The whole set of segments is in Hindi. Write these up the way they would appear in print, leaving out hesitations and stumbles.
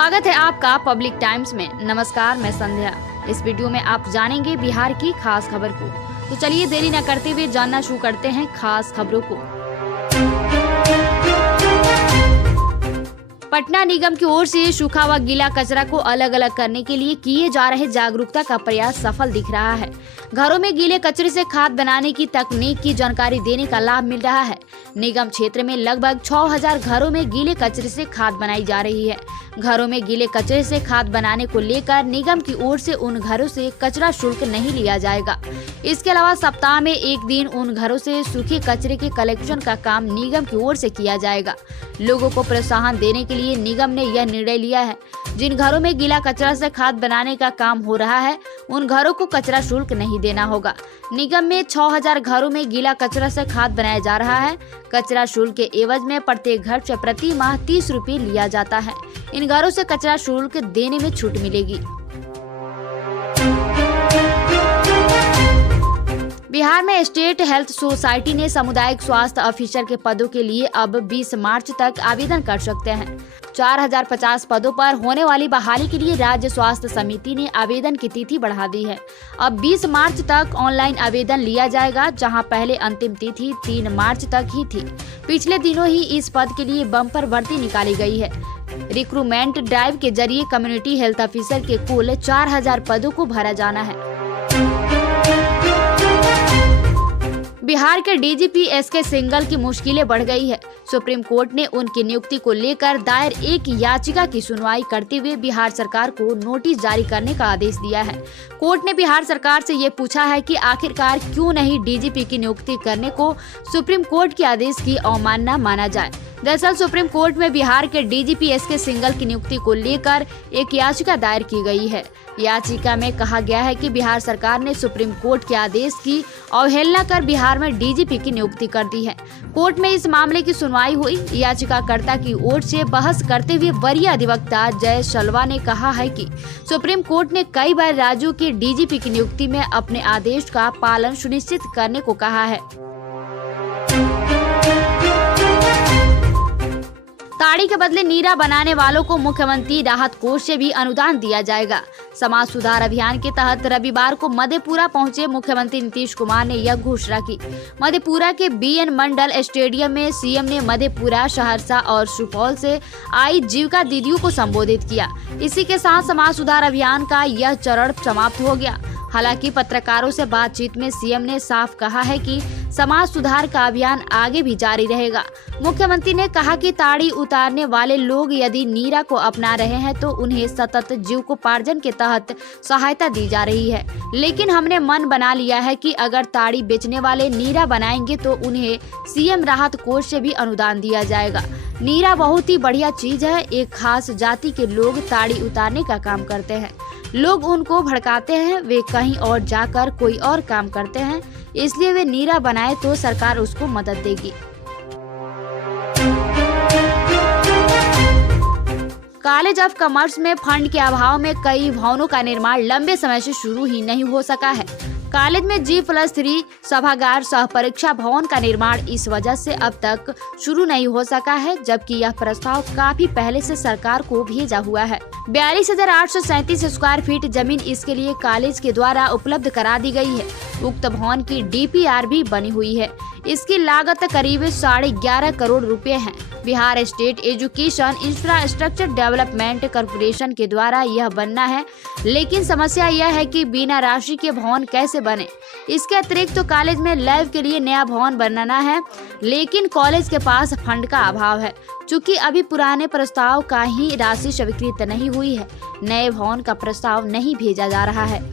स्वागत है आपका पब्लिक टाइम्स में। नमस्कार, मैं संध्या। इस वीडियो में आप जानेंगे बिहार की खास खबर को। तो चलिए देरी न करते हुए जानना शुरू करते हैं खास खबरों को। पटना निगम की ओर से सूखा व गीला कचरा को अलग अलग करने के लिए किए जा रहे जागरूकता का प्रयास सफल दिख रहा है। घरों में गीले कचरे से खाद बनाने की तकनीक की जानकारी देने का लाभ मिल रहा है। निगम क्षेत्र में लगभग 6000 घरों में गीले कचरे से खाद बनाई जा रही है। घरों में गीले कचरे से खाद बनाने को लेकर निगम की ओर से उन घरों से कचरा शुल्क नहीं लिया जाएगा। इसके अलावा सप्ताह में एक दिन उन घरों से सूखे कचरे के कलेक्शन का काम निगम की ओर से किया जाएगा। लोगों को प्रोत्साहन देने के लिए निगम ने यह निर्णय लिया है। जिन घरों में गीला कचरा से खाद बनाने का काम हो रहा है, उन घरों को कचरा शुल्क नहीं देना होगा। निगम में 6000 घरों में गीला कचरा से खाद बनाया जा रहा है। कचरा शुल्क के एवज में प्रत्येक घर से प्रति माह 30 रुपये लिया जाता है। इन घरों से कचरा शुल्क देने में छूट मिलेगी। बिहार में स्टेट हेल्थ सोसाइटी ने सामुदायिक स्वास्थ्य ऑफिसर के पदों के लिए अब 20 मार्च तक आवेदन कर सकते हैं। 4050 पदों पर होने वाली बहाली के लिए राज्य स्वास्थ्य समिति ने आवेदन की तिथि बढ़ा दी है। अब 20 मार्च तक ऑनलाइन आवेदन लिया जाएगा, जहां पहले अंतिम तिथि 3 मार्च तक ही थी। पिछले दिनों ही इस पद के लिए बम्पर भर्ती निकाली गई है। रिक्रूटमेंट ड्राइव के जरिए कम्युनिटी हेल्थ ऑफिसर के कुल 4000 पदों को भरा जाना है। बिहार के डीजीपी एसके सिंघल की मुश्किलें बढ़ गई है। सुप्रीम कोर्ट ने उनकी नियुक्ति को लेकर दायर एक याचिका की सुनवाई करते हुए बिहार सरकार को नोटिस जारी करने का आदेश दिया है। कोर्ट ने बिहार सरकार से ये पूछा है कि आखिरकार क्यों नहीं डीजीपी की नियुक्ति करने को सुप्रीम कोर्ट के आदेश की अवमानना माना जाए। दरअसल सुप्रीम कोर्ट में बिहार के डीजीपी एसके सिंघल की नियुक्ति को लेकर एक याचिका दायर की गई है। याचिका में कहा गया है कि बिहार सरकार ने सुप्रीम कोर्ट के आदेश की अवहेलना कर बिहार में डीजीपी की नियुक्ति कर दी है। कोर्ट में इस मामले की सुनवाई हुई। याचिकाकर्ता की ओर से बहस करते हुए वरीय अधिवक्ता जय शलवा ने कहा है कि सुप्रीम कोर्ट ने कई बार राज्यों के डीजीपी की नियुक्ति में अपने आदेश का पालन सुनिश्चित करने को कहा है। ताड़ी के बदले नीरा बनाने वालों को मुख्यमंत्री राहत कोष से भी अनुदान दिया जाएगा। समाज सुधार अभियान के तहत रविवार को मधेपुरा पहुंचे मुख्यमंत्री नीतीश कुमार ने यह घोषणा की। मधेपुरा के बीएन मंडल स्टेडियम में सीएम ने मधेपुरा, सहरसा और सुपौल से आई जीविका दीदियों को संबोधित किया। इसी के साथ समाज सुधार अभियान का यह चरण समाप्त हो गया। हालांकि पत्रकारों से बातचीत में सीएम ने साफ कहा है कि समाज सुधार का अभियान आगे भी जारी रहेगा। मुख्यमंत्री ने कहा कि ताड़ी उतारने वाले लोग यदि नीरा को अपना रहे हैं तो उन्हें सतत जीविकोपार्जन के तहत सहायता दी जा रही है, लेकिन हमने मन बना लिया है कि अगर ताड़ी बेचने वाले नीरा बनाएंगे तो उन्हें सीएम राहत कोष से भी अनुदान दिया जाएगा। नीरा बहुत ही बढ़िया चीज है। एक खास जाति के लोग ताड़ी उतारने का काम करते हैं। लोग उनको भड़काते हैं, वे कहीं और जाकर कोई और काम करते हैं, इसलिए वे नीरा बनाए तो सरकार उसको मदद देगी। कॉलेज ऑफ कॉमर्स में फंड के अभाव में कई भवनों का निर्माण लंबे समय से शुरू ही नहीं हो सका है। कॉलेज में G+3 सभागार सह परीक्षा भवन का निर्माण इस वजह से अब तक शुरू नहीं हो सका है, जबकि यह प्रस्ताव काफी पहले से सरकार को भेजा हुआ है। 42,837 स्क्वायर फीट जमीन इसके लिए कॉलेज के द्वारा उपलब्ध करा दी गई है। उक्त भवन की DPR भी बनी हुई है। इसकी लागत करीब 11.5 करोड़ रुपए है। Bihar state education infrastructure development corporation के द्वारा यह बनना है, लेकिन समस्या यह है कि बिना राशि के भवन कैसे बने। इसके अतिरिक्त तो कॉलेज में लैब के लिए नया भवन बनाना है, लेकिन कॉलेज के पास फंड का अभाव है। चूँकि अभी पुराने प्रस्ताव का ही राशि स्वीकृत नहीं हुई है, नए भवन का प्रस्ताव नहीं भेजा जा रहा है।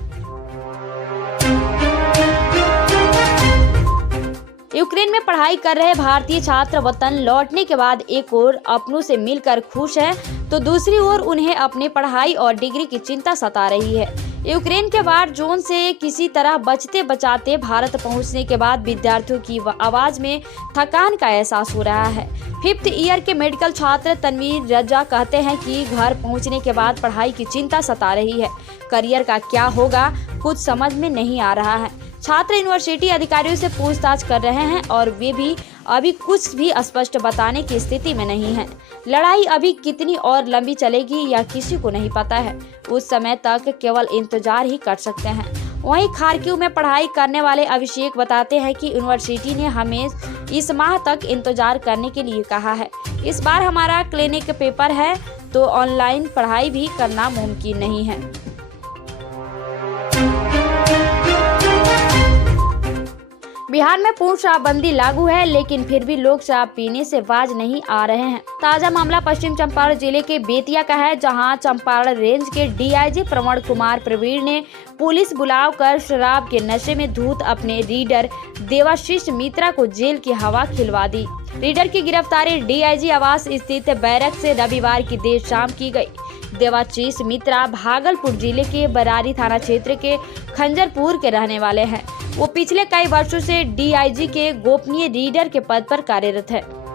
यूक्रेन में पढ़ाई कर रहे भारतीय छात्र वतन लौटने के बाद एक ओर अपनों से मिलकर खुश हैं, तो दूसरी ओर उन्हें अपने पढ़ाई और डिग्री की चिंता सता रही है। यूक्रेन के वार जोन से किसी तरह बचते बचाते भारत पहुंचने के बाद विद्यार्थियों की आवाज में थकान का एहसास हो रहा है। 5th ईयर के मेडिकल छात्र तनवीर रजा कहते हैं कि घर पहुंचने के बाद पढ़ाई की चिंता सता रही है। करियर का क्या होगा कुछ समझ में नहीं आ रहा है। छात्र यूनिवर्सिटी अधिकारियों से पूछताछ कर रहे हैं और वे भी अभी कुछ भी स्पष्ट बताने की स्थिति में नहीं है। लड़ाई अभी कितनी और लंबी चलेगी यह किसी को नहीं पता है। उस समय तक केवल इंतजार ही कर सकते हैं। वहीं खारकिव में पढ़ाई करने वाले अभिषेक बताते हैं कि यूनिवर्सिटी ने हमें इस माह तक इंतजार करने के लिए कहा है। इस बार हमारा क्लिनिक पेपर है तो ऑनलाइन पढ़ाई भी करना मुमकिन नहीं है। बिहार में पूर्ण शराबबंदी लागू है, लेकिन फिर भी लोग शराब पीने से बाज नहीं आ रहे हैं। ताजा मामला पश्चिम चंपारण जिले के बेतिया का है, जहां चंपारण रेंज के डीआईजी प्रवण कुमार प्रवीण ने पुलिस बुलाकर शराब के नशे में धूत अपने रीडर देवाशीष मित्रा को जेल की हवा खिलवा दी। रीडर की गिरफ्तारी डीआईजी आवास स्थित बैरक से रविवार की देर शाम की गई। देवाशीष मित्रा भागलपुर जिले के बरारी थाना क्षेत्र के खंजरपुर के रहने वाले हैं। वो पिछले कई वर्षों से डीआईजी के गोपनीय रीडर के पद पर कार्यरत है।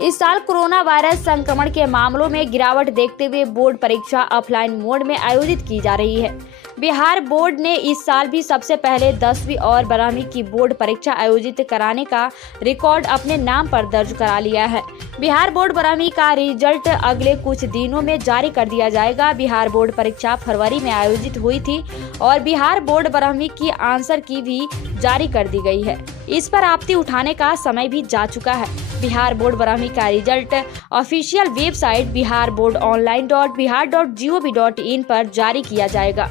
इस साल कोरोना वायरस संक्रमण के मामलों में गिरावट देखते हुए बोर्ड परीक्षा ऑफलाइन मोड में आयोजित की जा रही है। बिहार बोर्ड ने इस साल भी सबसे पहले 10वीं और 12वीं की बोर्ड परीक्षा आयोजित कराने का रिकॉर्ड अपने नाम पर दर्ज करा लिया है। बिहार बोर्ड 12वीं का रिजल्ट अगले कुछ दिनों में जारी कर दिया जाएगा। बिहार बोर्ड परीक्षा फरवरी में आयोजित हुई थी और बिहार बोर्ड 12वीं की आंसर की भी जारी कर दी गई है। इस पर आपत्ति उठाने का समय भी जा चुका है। बिहार बोर्ड 12वीं का रिजल्ट ऑफिशियल वेबसाइट biharboardonline.bihar.gov.in पर जारी किया जाएगा।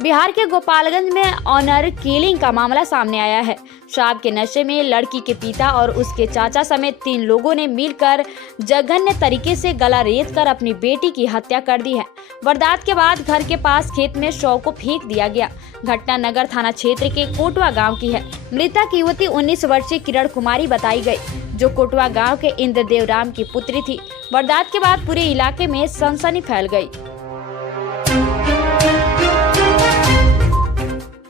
बिहार के गोपालगंज में ऑनर किलिंग का मामला सामने आया है। शराब के नशे में लड़की के पिता और उसके चाचा समेत 3 लोगों ने मिलकर जघन्य तरीके से गला रेत कर अपनी बेटी की हत्या कर दी है। वारदात के बाद घर के पास खेत में शव को फेंक दिया गया। घटना नगर थाना क्षेत्र के कोटवा गांव की है। मृतक युवती 19 वर्षीय किरण कुमारी बताई गई, जो कोटवा गांव के इंद्रदेव राम की पुत्री थी। वारदात के बाद पूरे इलाके में सनसनी फैल गई।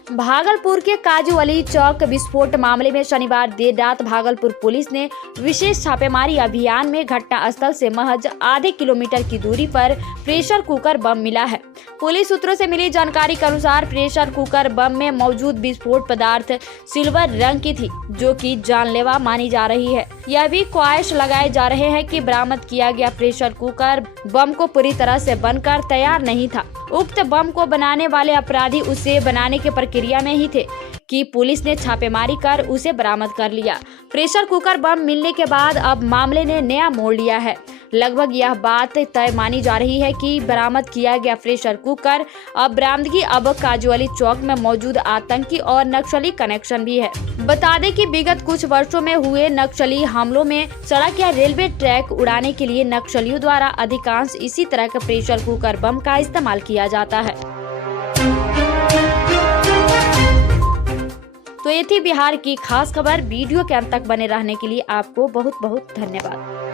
भागलपुर के काजू अली चौक विस्फोट मामले में शनिवार देर रात भागलपुर पुलिस ने विशेष छापेमारी अभियान में घटना स्थल से महज आधे किलोमीटर की दूरी पर प्रेशर कुकर बम मिला है। पुलिस सूत्रों से मिली जानकारी के अनुसार प्रेशर कुकर बम में मौजूद विस्फोट पदार्थ सिल्वर रंग की थी, जो कि जानलेवा मानी जा रही है। यह भी ख्वाहिश लगाए जा रहे हैं कि बरामद किया गया प्रेशर कुकर बम को पूरी तरह से बनकर तैयार नहीं था। उक्त बम को बनाने वाले अपराधी उसे बनाने की प्रक्रिया में ही थे कि पुलिस ने छापेमारी कर उसे बरामद कर लिया। प्रेशर कुकर बम मिलने के बाद अब मामले ने नया मोड़ लिया है। लगभग यह बात तय मानी जा रही है कि बरामद किया गया प्रेशर कुकर अब बरामदगी अब काजूअली चौक में मौजूद आतंकी और नक्सली कनेक्शन भी है। बता दें कि विगत कुछ वर्षों में हुए नक्सली हमलों में सड़क या रेलवे ट्रैक उड़ाने के लिए नक्सलियों द्वारा अधिकांश इसी तरह के प्रेशर कुकर बम का इस्तेमाल किया जाता है। तो ये थी बिहार की खास खबर। वीडियो के अंत तक बने रहने के लिए आपको बहुत बहुत धन्यवाद।